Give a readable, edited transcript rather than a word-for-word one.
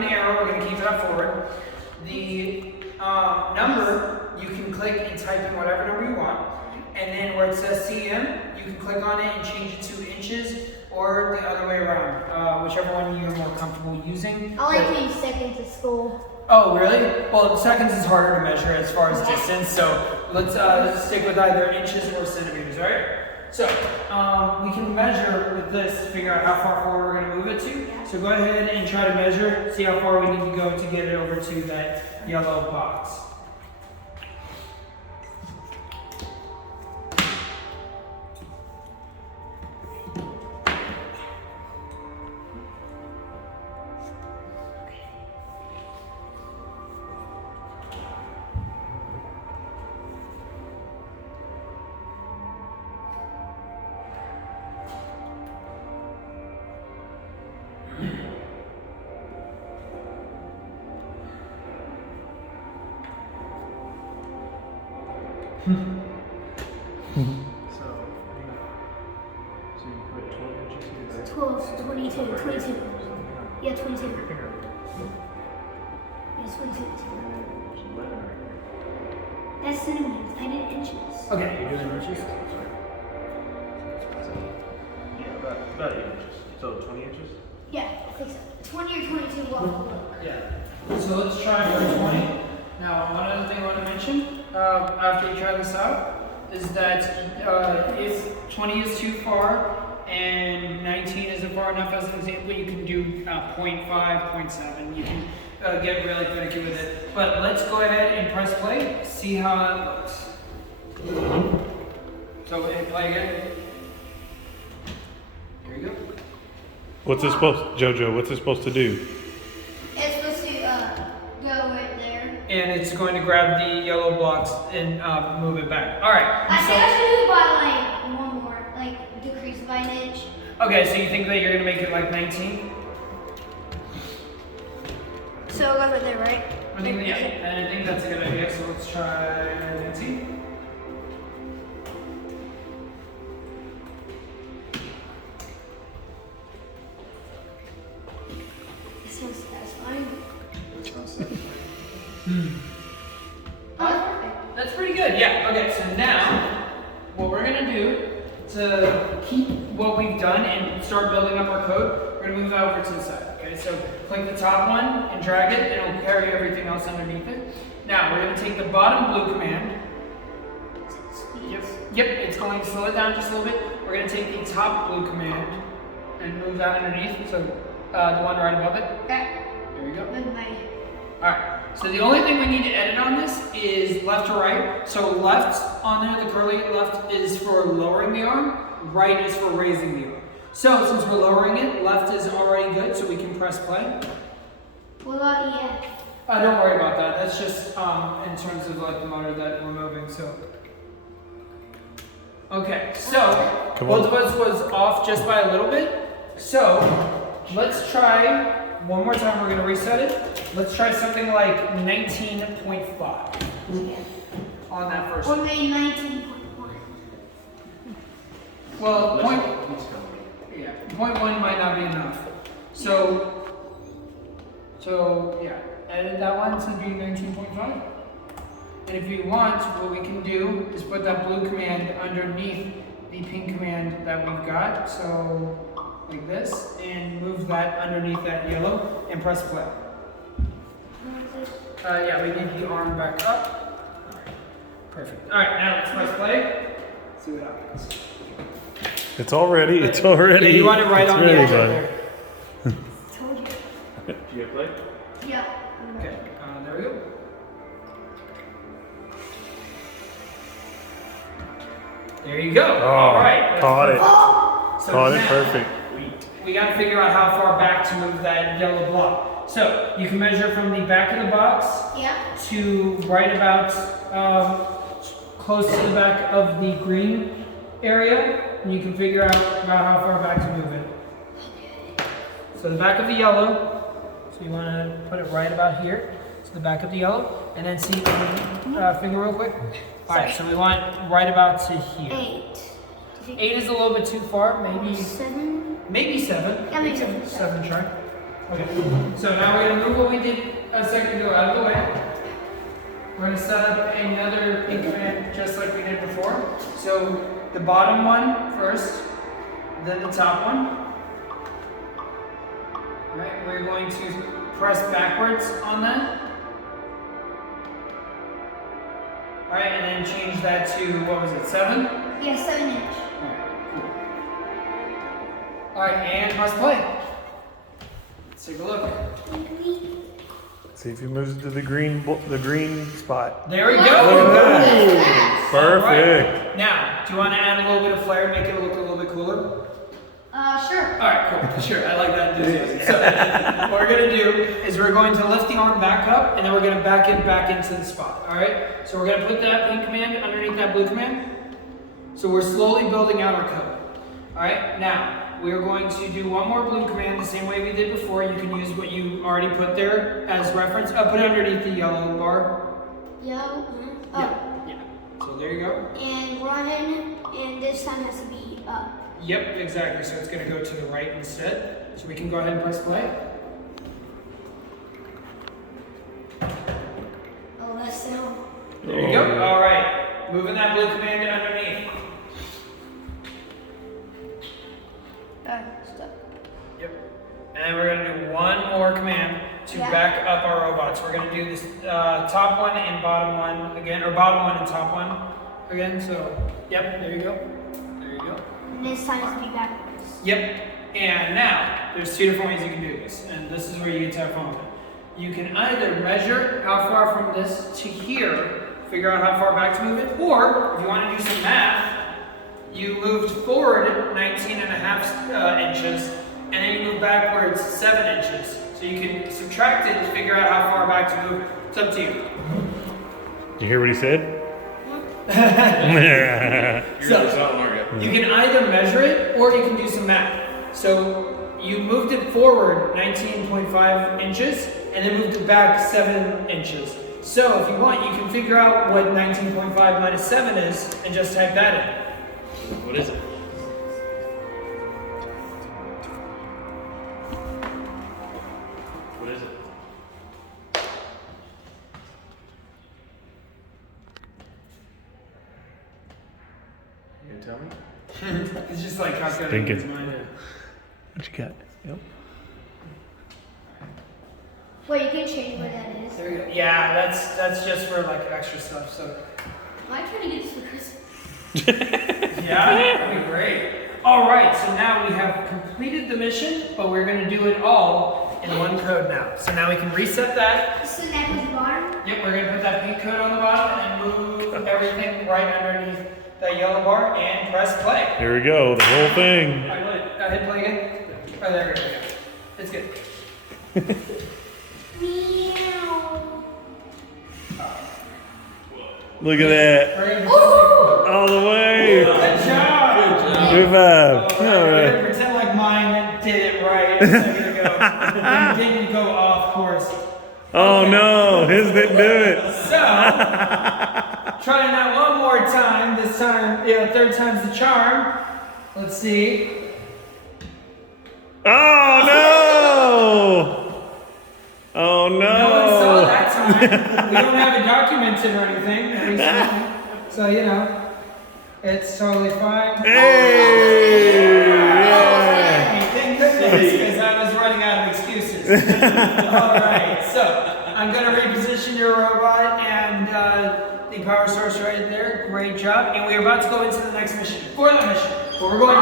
on the arrow, we're going to keep it up forward. The number, you can click and type in whatever number you want. And then where it says CM, you can click on it and change it to inches or the other way around, whichever one you're more comfortable using. I like to use seconds at school. Oh, really? Well, seconds is harder to measure as far as distance, so let's stick with either inches or centimeters, all right? So, we can measure with this, figure out how far forward we're going to move it to. So go ahead and try to measure, see how far we need to go to get it over to that yellow box. So you put 12 inches here. 12, 22, 22. Yeah, 22. Yeah, 22. That's centimeters. I did inches. Okay, you're doing inches? Yeah, about 8 inches. So 20 inches? Yeah, I think so. 20 or 22 will. Yeah. So let's try for 20. Now, one other thing I want to mention after you try this out is that if 20 is too far and 19 isn't far enough as an example, you can do 0.5, 0.7. You can get really finicky with it. But let's go ahead and press play, see how it looks. So play again. There you go. What's it supposed, Jojo? What's it supposed to do? It's supposed to go right there. And it's going to grab the yellow blocks and move it back. All right. I think I should do it by like one more, like decrease by an inch. Okay, so you think that you're gonna make it like 19? So go right there, right? I think that's a good idea. So let's try 19. It sounds satisfying. Oh, perfect. That's pretty good. Yeah. Okay. So now, what we're gonna do to keep what we've done and start building up our code, we're gonna move that over to the side. Okay. So click the top one and drag it, and it'll carry everything else underneath it. Now we're gonna take the bottom blue command. Yep. It's going to slow it down just a little bit. We're gonna take the top blue command and move that underneath. So the one right above it. Okay. There we go. With my Alright, so the only thing we need to edit on this is left or right. So left on there, the curly left is for lowering the arm, right is for raising the arm. So since we're lowering it, left is already good, so we can press play. what about EF? Don't worry about that, that's just in terms of like the motor that we're moving, so. Okay, so both of us was off just by a little bit. So let's try one more time, we're gonna reset it. Let's try something like 19.5 on that first Or one. maybe 19.1. Well, point one might not be enough. So yeah, edit that one to be 19.5. And if you want, what we can do is put that blue command underneath the pink command that we've got. So like this, and move that underneath that yellow and press play. Yeah, we need the arm back up. All right. Perfect. All right, now let's press play. See what happens. It's all ready. It's all ready. Yeah, you want it right It's on the ready, edge right bud. there. Told you. Do you have play? Yeah. Okay, there we go. There you go. Oh, All right. caught it. So Caught it now, perfect. We got to figure out how far back to move that yellow block. So you can measure from the back of the box to right about close to the back of the green area, and you can figure out about how far back to move it. So the back of the yellow, so you want to put it right about here. So the back of the yellow, and then see finger real quick. All right, so we want right about to here. 8. 8 is a little bit too far, maybe 7. maybe 7. Yeah, maybe 7. 7, try. Okay. So now we're gonna move what we did a second ago out of the way. We're gonna set up another pink command just like we did before. So the bottom one first, then the top one. All right, we're going to press backwards on that. All right, and then change that to, what was it, 7? Yeah, 7 inch. All right, cool. All right, and press play. Let's take a look. See if he moves it to the green spot. There we go. Look at that. Perfect. Right. Now, do you want to add a little bit of flair, make it look a little bit cooler? Sure. All right, cool. Sure, I like that enthusiasm. So, what we're gonna do is we're going to lift the arm back up, and then we're gonna back it back into the spot. All right. So we're gonna put that pink command underneath that blue command. So we're slowly building out our code. All right. Now we are going to do one more blue command the same way we did before. You can use what you already put there as reference. Put it underneath the yellow bar. Yellow. Yeah. So there you go. And run, and this time has to be up. Yep, exactly. So it's going to go to the right instead. So we can go ahead and press play. Oh, that's down. There you go. All right. Moving that blue command underneath. Stop. Yep. And then we're going to do one more command to back up our robots. We're going to do this top one and bottom one again, or bottom one and top one again. So, yep, there you go. There you go. And this time has to be backwards. Yep. And now, there's 2 different ways you can do this. And this is where you get to have fun with it. You can either measure how far from this to here, figure out how far back to move it, or if you want to do some math, you moved forward 19.5 inches, and then you move backwards 7 inches. So you can subtract it and figure out how far back to move it. It's up to you. You hear what he said? So, you can either measure it or you can do some math. So you moved it forward 19.5 inches and then moved it back 7 inches. So if you want, you can figure out what 19.5 minus 7 is and just type that in. What is it? What is it? You gonna tell me? It's just like calculating Thinking. his mind. What you got? Yep. Wait, you can change what that is. There you go. Yeah, that's just for like extra stuff. So Am I trying to get this for Christmas? yeah, that'd be great. All right, so now we have completed the mission, but we're going to do it all in one code now. So now we can reset that. So that was the bottom? Yep, we're going to put that pink code on the bottom and move everything right underneath that yellow bar and press play. Here we go. The whole thing. All right, hit play again. Oh, there we go. It's good. Meow. Look at that. We're gonna All the way. Good job. Good vibe. We're All right. gonna pretend like mine did it right a second ago. And didn't go off course. Oh no, his didn't do it. So, trying that one more time. This time, third time's the charm. Let's see. Oh no! Oh no! No one saw that time. We don't have it documented or anything. At least, so it's totally fine. Hey! Yeah. Hey, thank goodness, because I was running out of excuses. All right, so I'm going to reposition your robot and the power source right there. Great job. And we're about to go into the next mission. For that mission, but we're going